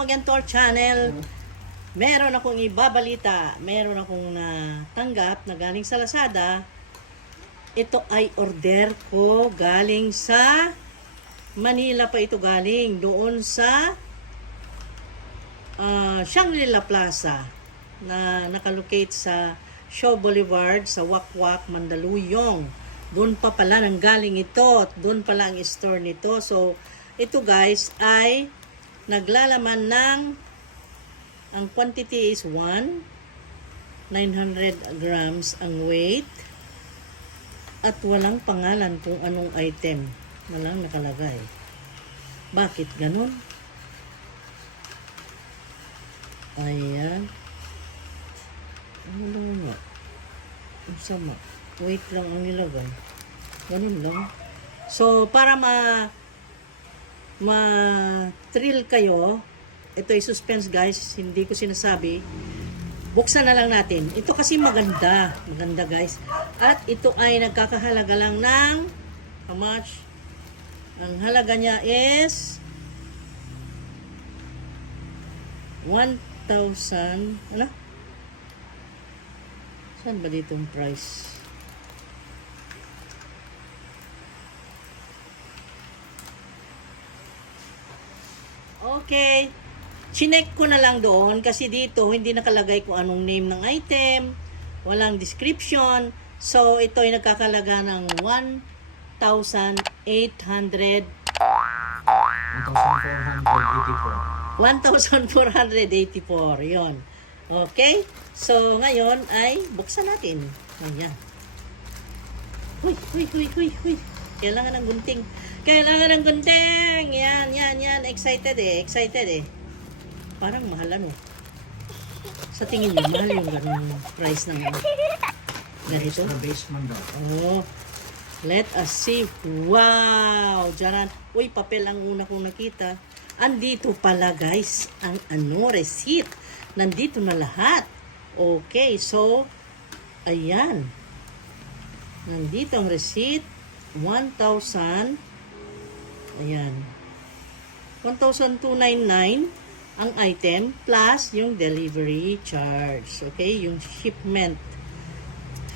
welcome again to our channel. Meron akong ibabalita. Meron akong natanggap na galing sa Lazada. Ito ay order ko galing sa Manila pa ito galing. Doon sa Shangri-La Plaza na nakalocate sa Shaw Boulevard sa Wakwak, Mandaluyong. Doon pa pala nanggaling ito. Doon pala ang store nito. So, ito guys ay naglalaman ng ang quantity is 900 grams ang weight at walang pangalan kung anong item na lang nakalagay. Bakit ganun? Ayan. Ano naman nga? Ang sama. Weight lang ang nilagay. Ganun lang. So, para ma-thrill kayo, ito ay suspense guys, hindi ko sinasabi. Buksan na lang natin. Ito kasi maganda. Maganda guys. At ito ay nagkakahalaga lang ng how much? Ang halaga niya is 1,000. Ano? Saan ba dito ang price? Okay. Chinek ko na lang doon kasi dito hindi nakalagay kung anong name ng item, walang description. So, ito ay nagkakalaga ng 1,484. 1,484. Yon. Okay? So, ngayon ay buksan natin. Ayan. Huy. Kailangan ng gunting. Yan. Excited eh. Parang mahal ano. Sa tingin niyo, mahal yung ganung price ng ganito. Oh. Let us see. Wow! Diyan. Uy, papel ang una kong nakita. Andito pala guys, ang receipt. Nandito na lahat. Okay, so, ayan. Nandito ang receipt. 1,000. Ayan. 1,299 ang item plus yung delivery charge. Okay? Yung shipment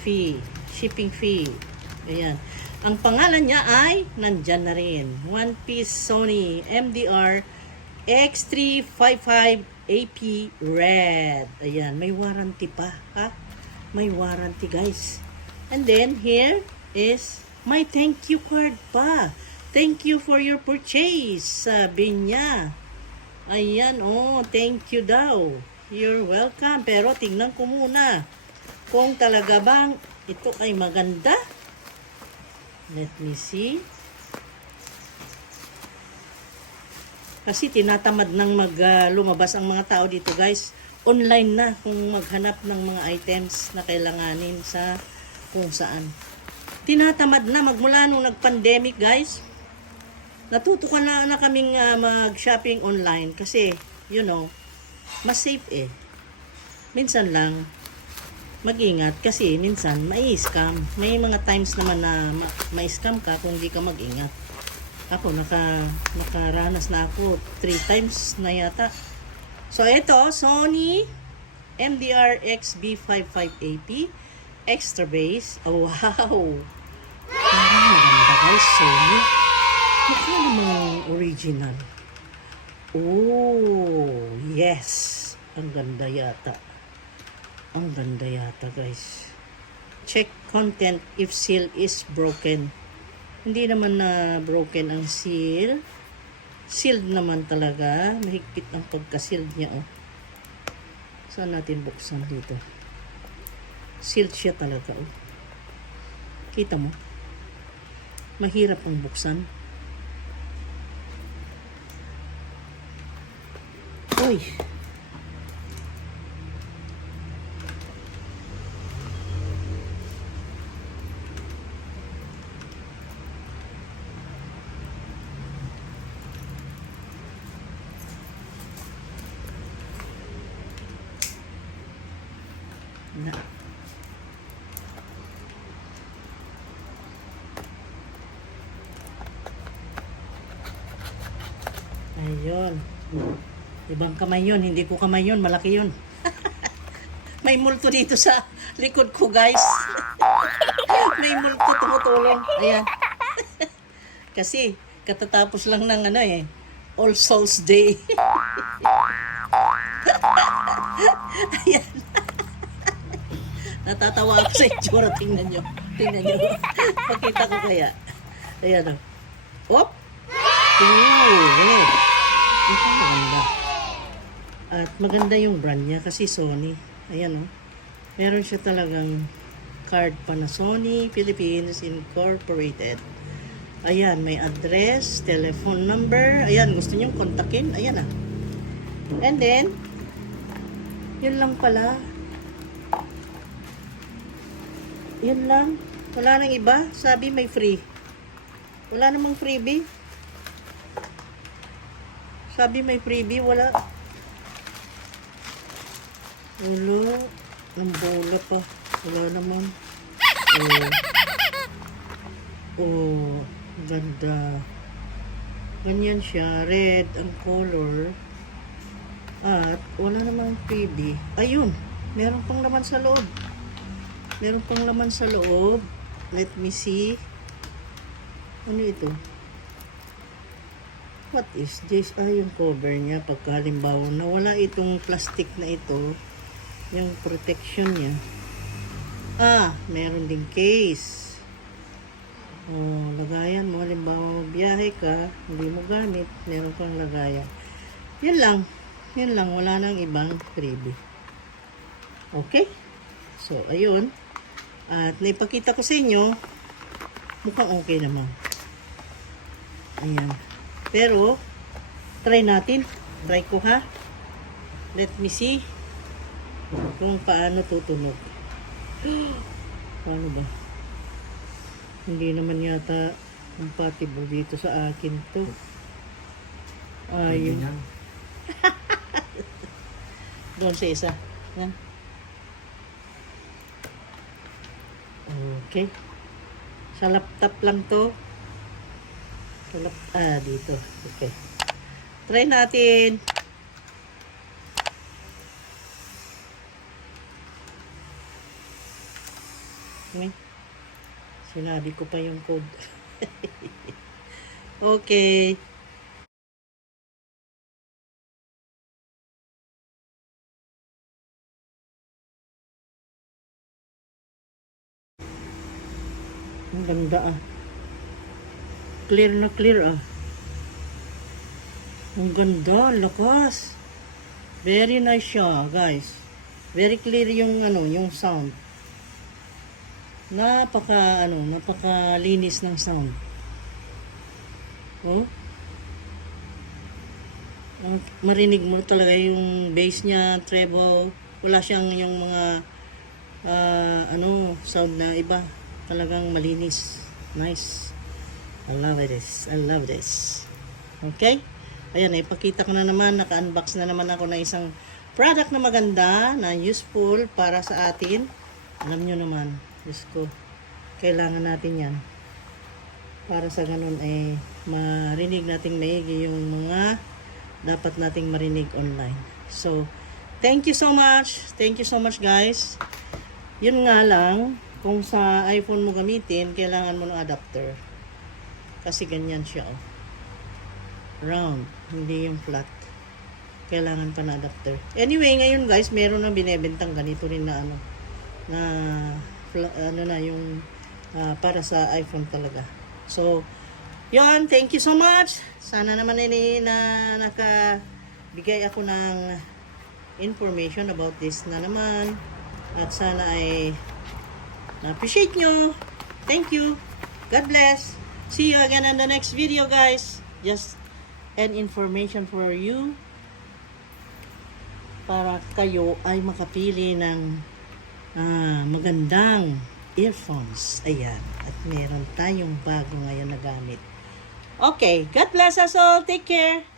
fee. Shipping fee. Ayan. Ang pangalan niya ay nandyan na rin. One Piece Sony MDR X355 AP Red. Ayan. May warranty pa. Ha? May warranty guys. And then here is my thank you card pa. Thank you for your purchase. Sabi niya. Ayan, oh, thank you daw. You're welcome. Pero tingnan ko muna kung talaga bang ito ay maganda. Let me see. Kasi tinatamad nang lumabas ang mga tao dito guys. Online na kung maghanap ng mga items na kailanganin sa kung saan. Tinatamad na magmula nung nag-pandemic guys. Natutukan na kaming mag-shopping online kasi, you know, mas safe eh. Minsan lang, mag-ingat kasi minsan mai-scam. May mga times naman na ma-scam ka kung hindi ka mag-ingat. Ako, nakaranas na ako 3 times na yata. So, ito, Sony MDR-X B55AP Extra Base. Oh, wow! Parang maganda guys, Sony. Mukha namang original. Oh, yes. Ang ganda yata. Ang ganda yata, guys. Check content if seal is broken. Hindi naman na broken ang seal. Sealed naman talaga. Mahigpit ang pagka-sealed niya, oh. Saan natin buksan dito? Sealed siya talaga, oh. Kita mo? Mahirap ang buksan. Uy. Na. Ayun. Ibang kamay yun, hindi ko kamay yun, malaki yun. May multo dito sa likod ko, guys. May multo tumutulong. Ayan. Kasi, katatapos lang ng All Souls Day. Ayan. Natatawa ako sa itsura. Tingnan nyo. Tingnan nyo. Pakita ko kaya. Ayan o. Op! Ganun. Ito maganda. At maganda yung brand niya kasi Sony. Ayan o. Meron siya talagang card pa na Sony Philippines Incorporated. Ayan, may address, telephone number. Ayan, gusto nyo kontakin. Ayan ah. And then, yun lang pala. Yun lang. Wala nang iba. Sabi may free. Wala namang freebie. Sabi may freebie. Wala. Wala. Ang bola pa. Wala naman. Oh, ganda. Ganyan siya. Red ang color. At wala namang freebie. Ayun. Meron pang laman sa loob. Meron pang laman sa loob. Let me see. Ano ito? What is this? Yung cover niya. Pagka halimbawa nawala itong plastic na ito, yung protection niya. Meron ding case. Lagayan mo. Halimbawa biyahe ka, hindi mo gamit, meron kang lagayan. Yan lang. Yan lang. Wala nang ibang freebie. Okay? So, ayun. At naipakita ko sa inyo, mukhang okay naman. Ayan. Pero, try natin. Try ko ha. Let me see kung paano tutunog. Paano ba? Hindi naman yata compatible dito sa akin to. Ayun. Doon sa isa. Yan. Okay. Sa laptop lang to. Dito. Okay. Try natin. Okay. Sinabi ko pa yung code. Okay. Ang ganda ah. Clear na clear ah. Ang ganda, lakas. Very nice siya, guys. Very clear yung yung sound. Napakalinis ng sound. Oh. Marinig mo talaga yung bass niya, treble. Wala siyang yung mga sound na iba. Talagang malinis. Nice. I love this. I love this. Okay? Ayan, ipakita ko na naman. Naka-unbox na naman ako ng isang product na maganda, na useful para sa atin. Alam nyo naman, Diyos ko, kailangan natin yan. Para sa ganun ay marinig nating maigi yung mga dapat nating marinig online. So, thank you so much. Thank you so much, guys. Yun nga lang, kung sa iPhone mo gamitin, kailangan mo ng adapter. Kasi ganyan siya, oh. Round, hindi yung flat. Kailangan pa na adapter. Anyway, ngayon guys, meron na binebentang ganito rin na yung para sa iPhone talaga. So, yun, thank you so much. Sana naman nakabigay ako ng information about this na naman. At sana ay na-appreciate nyo. Thank you. God bless. See you again in the next video, guys. Just an information for you para kayo ay makapili ng magandang earphones. Ayan. At meron tayong bago ngayon na gamit. Okay. God bless us all. Take care.